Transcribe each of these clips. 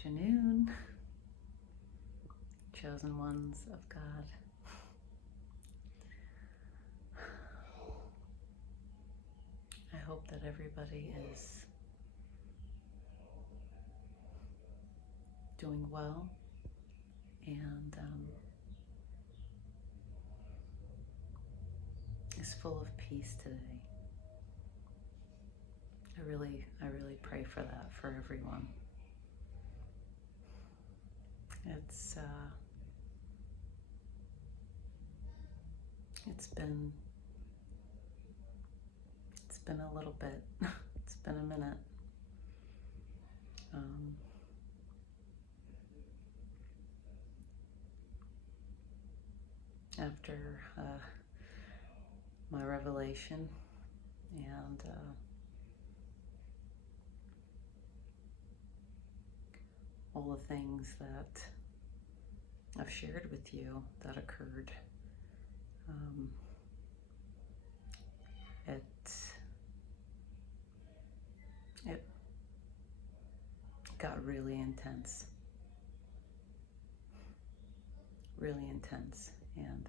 afternoon, chosen ones of God. I hope that everybody is doing well and is full of peace today. I really pray for that for everyone. It's been a little bit. It's been a minute. After my revelation and all the things that I've shared with you that occurred, it got really intense, and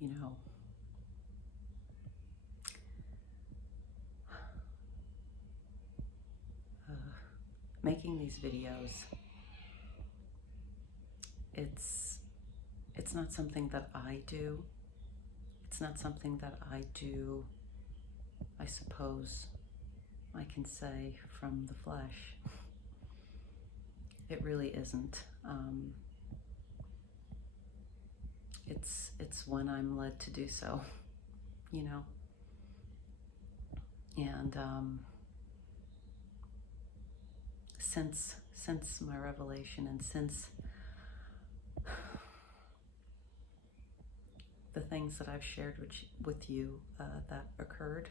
you know, making these videos, it's not something that I do. It's not something that I do, I suppose I can say, from the flesh. It really isn't. It's when I'm led to do so, you know. And since my revelation, and since the things that I've shared with you that occurred,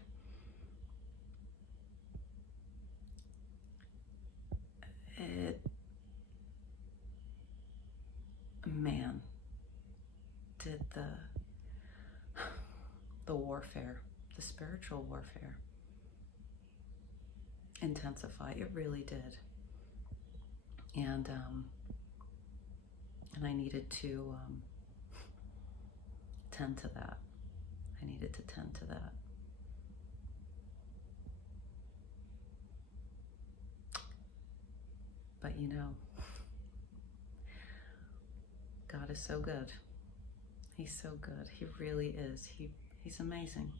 man, did the warfare, the spiritual warfare, intensify. It really did. And I needed to tend to that. I needed to tend to that. But you know, God is so good. He's so good. He really is. He's amazing.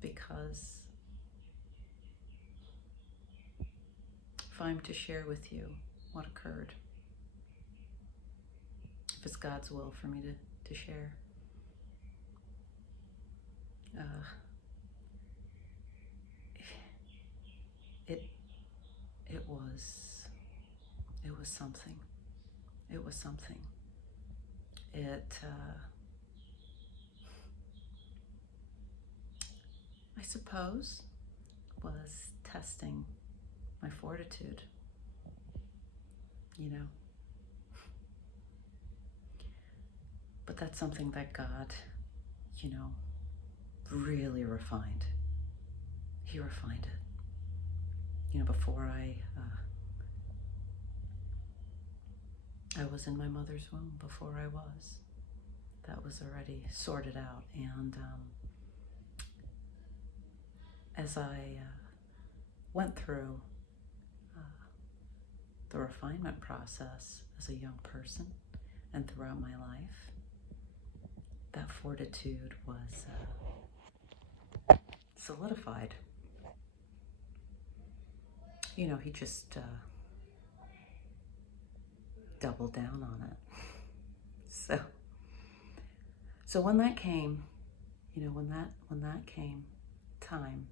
Because if I'm to share with you what occurred, if it's God's will for me to share, it was something. It was something. I suppose, was testing my fortitude, you know. But that's something that God, you know, really refined. He refined it. You know, before I was in my mother's womb, before I was, that was already sorted out. And as I went through the refinement process as a young person and throughout my life, that fortitude was solidified. You know, he just doubled down on it. So when that came, you know, when that came time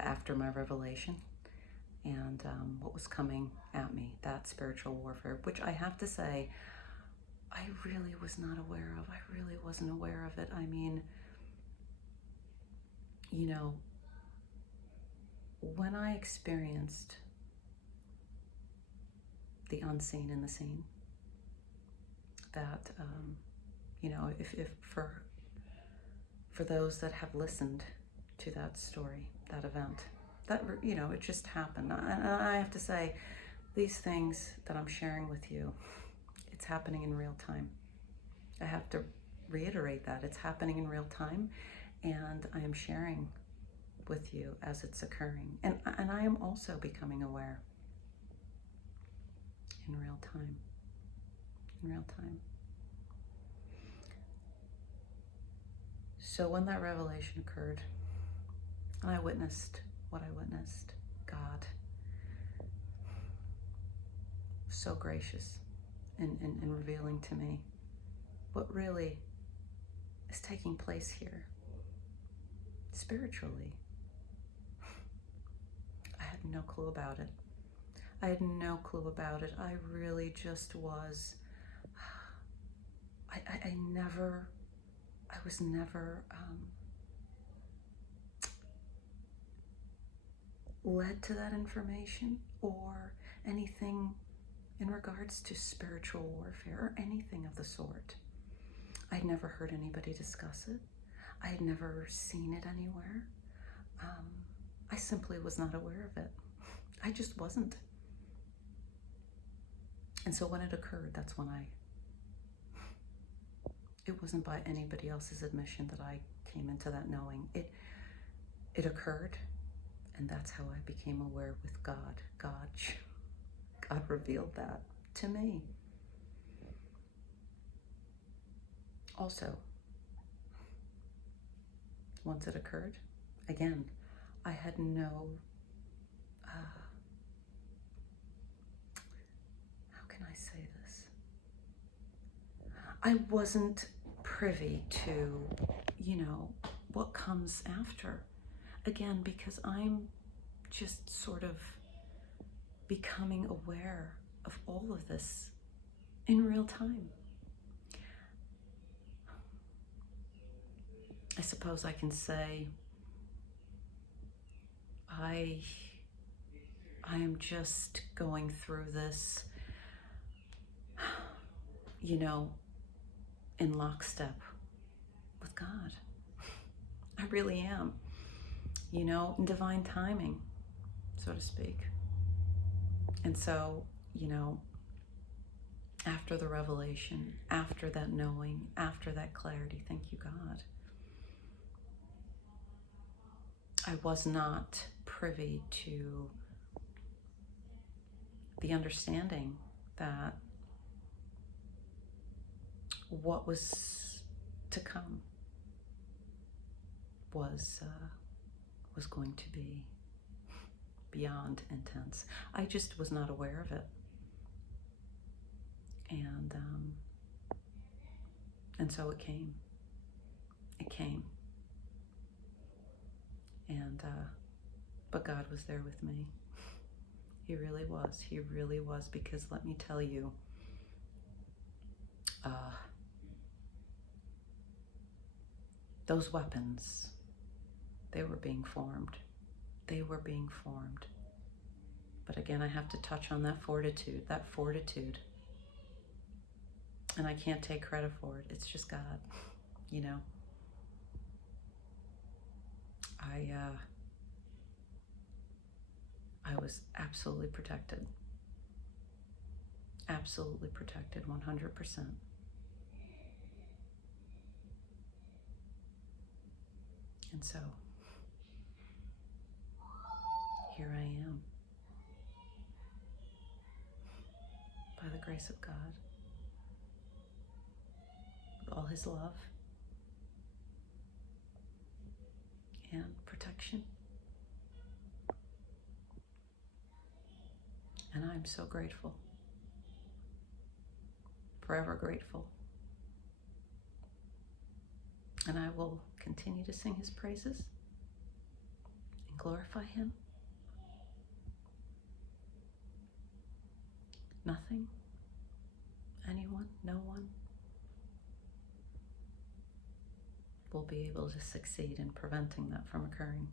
after my revelation, and what was coming at me, that spiritual warfare, which I have to say, I really was not aware of. I really wasn't aware of it. I mean, you know, when I experienced the unseen in the seen, that, you know, if for for those that have listened to that story, that event, that, it just happened. And I have to say, these things that I'm sharing with you, it's happening in real time. I have to reiterate that. It's happening in real time, and I am sharing with you as it's occurring. And I am also becoming aware in real time. In real time. So when that revelation occurred, and I witnessed what I witnessed, God, so gracious in revealing to me what really is taking place here spiritually. I had no clue about it. I had no clue about it. I really just was, I was never led to that information or anything in regards to spiritual warfare or anything of the sort. I'd never heard anybody discuss it. I had never seen it anywhere. I simply was not aware of it. I just wasn't. And so when it occurred, that's when it wasn't by anybody else's admission that I came into that knowing. It occurred, and that's how I became aware with God. God revealed that to me. Also, once it occurred, again, I had no, how can I say this? I wasn't privy to, what comes after. Again, because I'm just sort of becoming aware of all of this in real time. I suppose I can say I am just going through this, in lockstep with God. I really am, in divine timing, so to speak. And so, after the revelation, after that knowing, after that clarity, thank you, God, I was not privy to the understanding that what was to come was going to be beyond intense. I just was not aware of it. And so it came. It came. And but God was there with me. He really was. He really was, because let me tell you, those weapons, they were being formed. They were being formed. But again, I have to touch on that fortitude. And I can't take credit for it. It's just God, I was absolutely protected. Absolutely protected, 100%. And so, here I am. By the grace of God, with all His love and protection. And I'm so grateful. Forever grateful. And I will continue to sing His praises and glorify Him. Nothing, anyone, no one will be able to succeed in preventing that from occurring.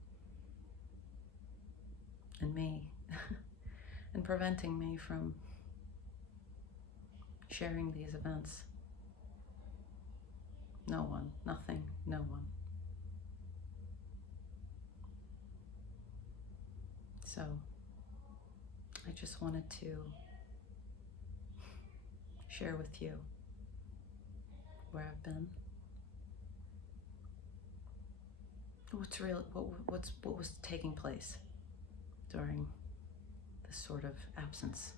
And me, and preventing me from sharing these events. No one, nothing, no one. So I just wanted to share with you where I've been, what was taking place during this sort of absence.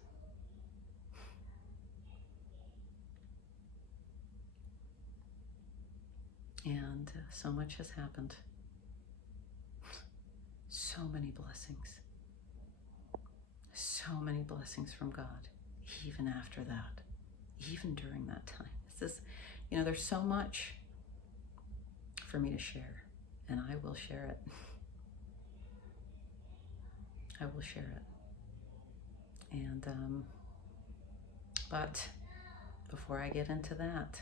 And so much has happened. So many blessings. So many blessings from God, even after that, even during that time. This is, there's so much for me to share, and I will share it. I will share it. And, but before I get into that,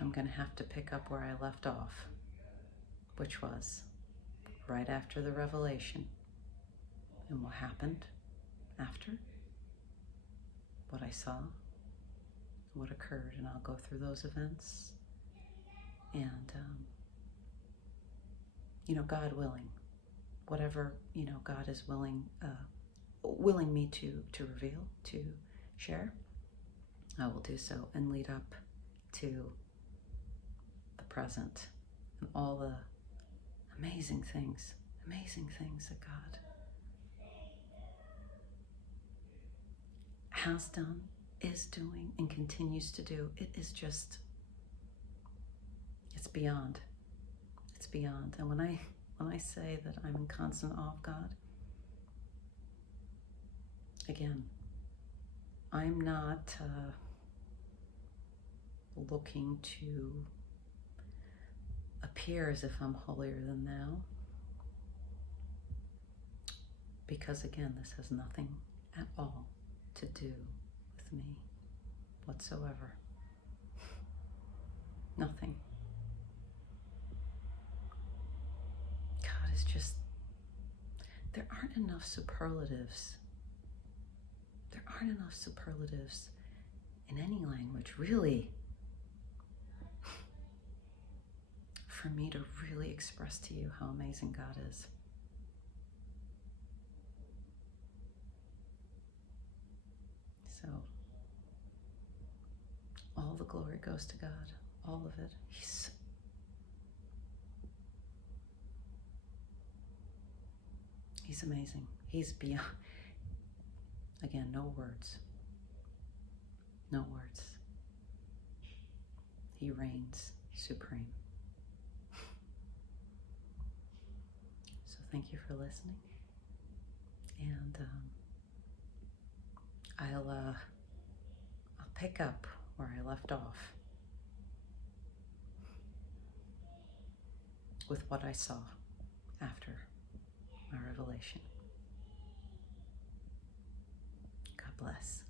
I'm going to have to pick up where I left off, which was right after the revelation. And what happened after, what I saw, what occurred, and I'll go through those events. And, God willing, whatever, God is willing me to reveal, to share, I will do so and lead up to the present and all the amazing things that God has done, is doing, and continues to do. It is just, it's beyond. It's beyond. And when I say that I'm in constant awe of God, again, I'm not looking to appear as if I'm holier than thou, because again, this has nothing at all to do with me whatsoever. Nothing. God is just, there aren't enough superlatives. There aren't enough superlatives in any language, really, for me to really express to you how amazing God is. So, all the glory goes to God, all of it. He's amazing. He's beyond, again, no words. No words. He reigns supreme. So thank you for listening. And I'll pick up where I left off with what I saw after my revelation. God bless.